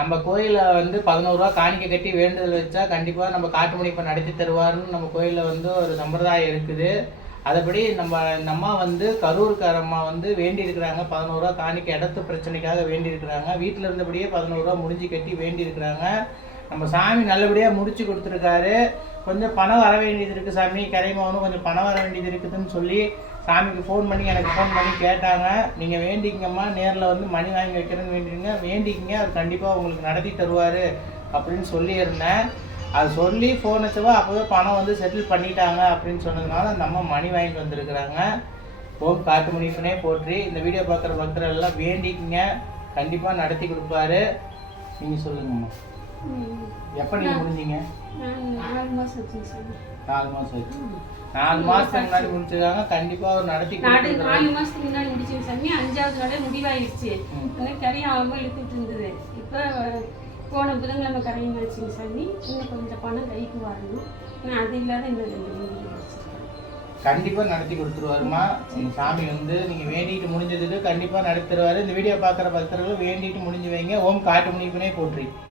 நம்ம கோயிலில் வந்து 11 ரூபா காணிக்கை கட்டி வேண்டுதல் வச்சா கண்டிப்பாக நம்ம காட்டு முனிப்பை நடத்தி தருவாருன்னு நம்ம கோயிலில் வந்து ஒரு சம்பிரதாயம் இருக்குது. அதுபடி நம்ம இந்த அம்மா வந்து கரூர்கார அம்மா வந்து வேண்டி இருக்கிறாங்க. 11 ரூபா காணிக்கை இடத்து பிரச்சனைக்காக வேண்டி இருக்கிறாங்க. வீட்டில் இருந்தபடியே 11 ரூபா முடிஞ்சு கட்டி வேண்டி இருக்கிறாங்க. நம்ம சாமி நல்லபடியாக முடிச்சு கொடுத்துருக்காரு. கொஞ்சம் பணம் வர வேண்டியது இருக்குது சாமி, கரைமாவனும் கொஞ்சம் பணம் வர வேண்டியது இருக்குதுன்னு சொல்லி சாமிக்கு எனக்கு ஃபோன் பண்ணி கேட்டாங்க. நீங்கள் வேண்டிக்கங்கம்மா, நேரில் வந்து மணி வாங்கி வைக்கிறேன்னு வேண்டிங்க, வேண்டிக்கிங்க, அவர் கண்டிப்பாக உங்களுக்கு நடத்தி தருவார் அப்படின்னு சொல்லியிருந்தேன். அது சொல்லி ஃபோன் வச்சவா அப்போவே பணம் வந்து செட்டில் பண்ணிட்டாங்க அப்படின்னு சொன்னதுனால அந்த அம்மா மணி வாங்கிட்டு வந்திருக்கிறாங்க. ஓம் காட்டு முனிப்பனே போற்றி. இந்த வீடியோ பார்க்குற பக்தர்கள் எல்லாம் வேண்டிக்கிங்க, கண்டிப்பாக நடத்தி கொடுப்பாரு. நீங்கள் சொல்லுங்கம்மா, எப்போ நீங்கள் முடிஞ்சீங்க? 4 மாதம் ஆச்சு. 4 மாதம் ஆச்சு. 4 மாதத்துக்கு முன்னாடி முடிச்சிருக்காங்க. கண்டிப்பாக அவர் நடத்தி 4 மாதத்துக்கு முன்னாடி முடிச்சுங்க சாமி. 5வது நாளே முடிவாயிடுச்சு. கரையும் ஆகாமல் இழுத்துட்டு இருந்தது. இப்போ போன புதன்கிழமை கரையும் ஆச்சுங்க சாமி. இன்னும் கொஞ்சம் பணம் கைக்கு வரணும். அது இல்லாத இன்னும் 2 கண்டிப்பாக நடத்தி கொடுத்துருவாருமா. உங்கள் சாமி வந்து நீங்கள் வேண்டிட்டு முடிஞ்சதுக்கு கண்டிப்பாக நடத்தி தருவார். இந்த வீடியோ பார்க்குற பக்தர்கள் வேண்டிட்டு முடிஞ்சு வைங்க. ஓம் காட்டு முனிப்பனே போற்றி.